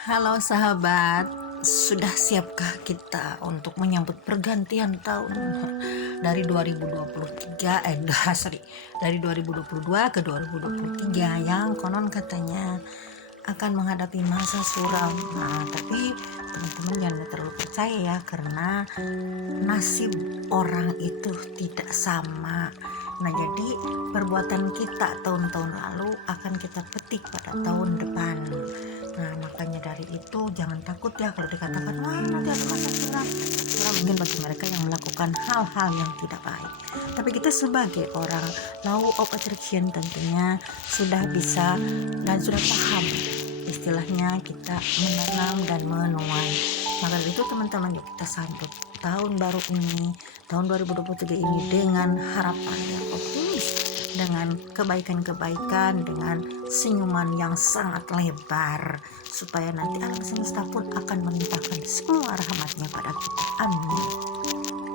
Halo sahabat, sudah siapkah kita untuk menyambut pergantian tahun dari 2023 dari 2022 ke 2023 yang konon katanya akan menghadapi masa suram. Nah, tapi teman-teman jangan terlalu percaya ya, karena nasib orang itu tidak sama. Nah, jadi perbuatan kita tahun-tahun lalu akan kita petik pada tahun depan. Nah, makanya dari itu jangan takut ya kalau dikatakan wah nanti ada masa suram. Suram mungkin bagi mereka yang melakukan hal-hal yang tidak baik. Tapi kita sebagai orang law of attraction tentunya sudah bisa dan sudah paham istilahnya kita menanam dan menuai. Maka dari itu teman-teman, yuk kita sambut tahun baru ini, tahun 2023 ini dengan harapan yang optimis, dengan kebaikan-kebaikan, dengan senyuman yang sangat lebar, supaya nanti alam semesta pun akan melimpahkan semua rahmatnya pada kita. Amin.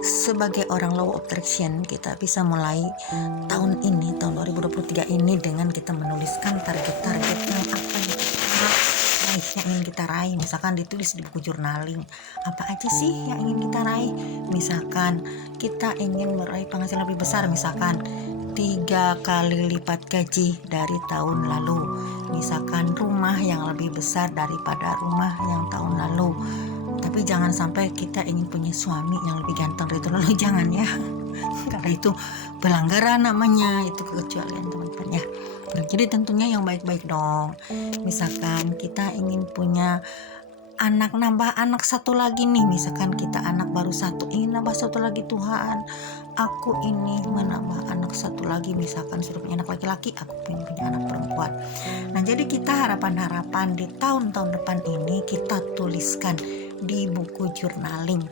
Sebagai orang law of attraction, kita bisa mulai tahun ini, tahun 2023 ini dengan kita menuliskan target-target yang akan yang ingin kita raih. Misalkan ditulis di buku journaling, apa aja sih yang ingin kita raih. Misalkan kita ingin meraih penghasilan lebih besar, misalkan 3 kali lipat gaji dari tahun lalu, misalkan rumah yang lebih besar daripada rumah yang tahun lalu. Tapi jangan sampai kita ingin punya suami yang lebih ganteng dari tahun lalu, jangan ya, karena itu pelanggaran namanya, itu kekecualian teman-teman ya. Jadi tentunya yang baik-baik dong. Misalkan kita ingin punya anak, nambah anak satu lagi nih, misalkan kita anak baru satu, ingin nambah satu lagi. Tuhan, aku ini menambah anak satu lagi, misalkan sudah punya anak laki-laki, aku ingin punya anak perempuan. Nah, jadi kita harapan-harapan di tahun-tahun depan ini kita tuliskan di buku journaling.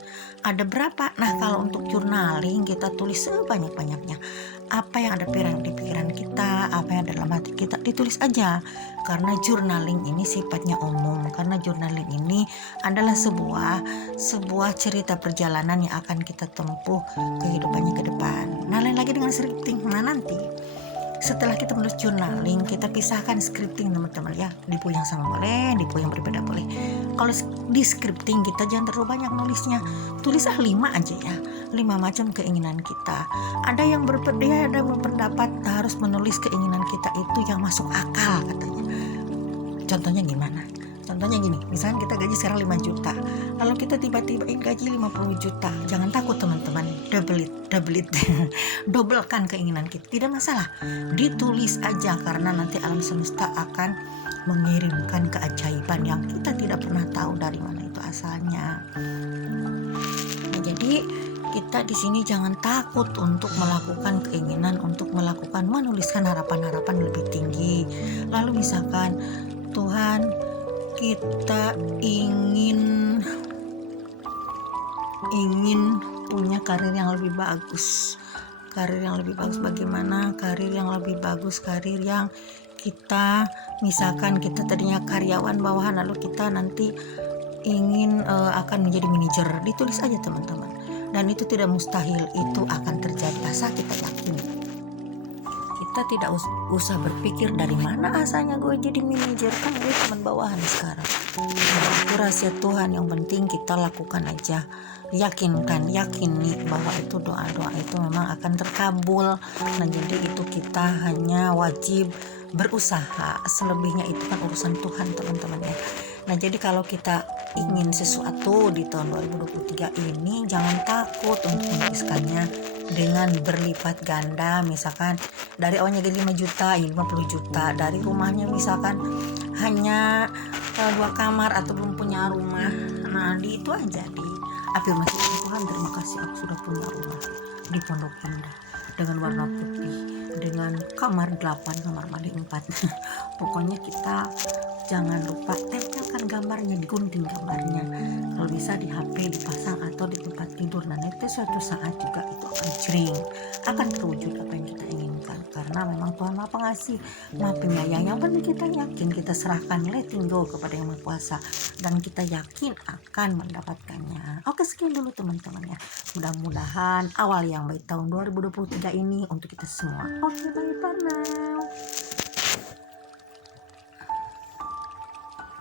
Ada berapa? Nah, kalau untuk journaling kita tulis sebanyak-banyaknya. Apa yang ada di pikiran kita, apa yang ada dalam hati kita, ditulis aja. Karena journaling ini sifatnya umum, karena journaling ini adalah sebuah cerita perjalanan yang akan kita tempuh kehidupannya ke depan. Nah, lain lagi dengan scripting. Nah, nanti setelah kita menulis journaling, kita pisahkan scripting teman-teman ya. Di buku yang sama boleh, di buku yang berbeda boleh. Kalau di scripting kita jangan terlalu banyak nulisnya, tulis 5 aja ya, 5 macam keinginan kita. Ada yang berpendapat harus menulis keinginan kita itu yang masuk akal katanya. Contohnya gimana? Contohnya gini, misalnya kita gaji sekarang 5 juta, lalu kita tiba-tiba gaji 50 juta. Jangan takut teman-teman, double it dobelkan keinginan kita, tidak masalah, ditulis aja, karena nanti alam semesta akan mengirimkan keajaiban yang kita tidak pernah tahu dari mana itu asalnya. Nah, jadi kita di sini jangan takut untuk melakukan keinginan, untuk menuliskan harapan-harapan lebih tinggi. Lalu misalkan Tuhan, kita ingin punya karir yang lebih bagus. Bagaimana karir yang lebih bagus? Karir yang kita, misalkan kita tadinya karyawan bawahan, lalu kita nanti ingin akan menjadi manajer. Ditulis aja teman-teman, dan itu tidak mustahil, itu akan terjadi asal kita yakin. Kita tidak usah berpikir dari mana asalnya gue jadi manajer, kan gue cuma bawahan sekarang. Nah, itu rahasia Tuhan, yang penting kita lakukan aja. Yakin nih bahwa itu doa-doa itu memang akan terkabul. Nah, jadi itu kita hanya wajib berusaha, selebihnya itu kan urusan Tuhan teman-teman ya. Nah, jadi kalau kita ingin sesuatu di tahun 2023 ini, jangan takut untuk menuliskannya dengan berlipat ganda. Misalkan dari awalnya gaji 5 juta, 50 juta. Dari rumahnya misalkan hanya 2 kamar atau belum punya rumah. Nah, di itu aja, di afirmasi, Tuhan terima kasih aku sudah punya rumah di Pondok Indah dengan warna putih, dengan kamar 8, kamar mandi 4. Pokoknya kita jangan lupa tempelkan gambarnya, digunting gambarnya, kalau bisa di HP dipasang atau di tempat tidur. Dan itu suatu saat juga itu akan jering, akan terwujud apa yang kita inginkan, karena memang Tuhan Maha Pengasih, Maha Penyayang. Yang penting kita yakin, kita serahkan, letting go kepada Yang Maha Kuasa, dan kita yakin akan mendapatkannya. Oke, sekian dulu teman-teman ya. Mudah-mudahan awal yang baik tahun 2023 ini untuk kita semua. Oke, bye-bye.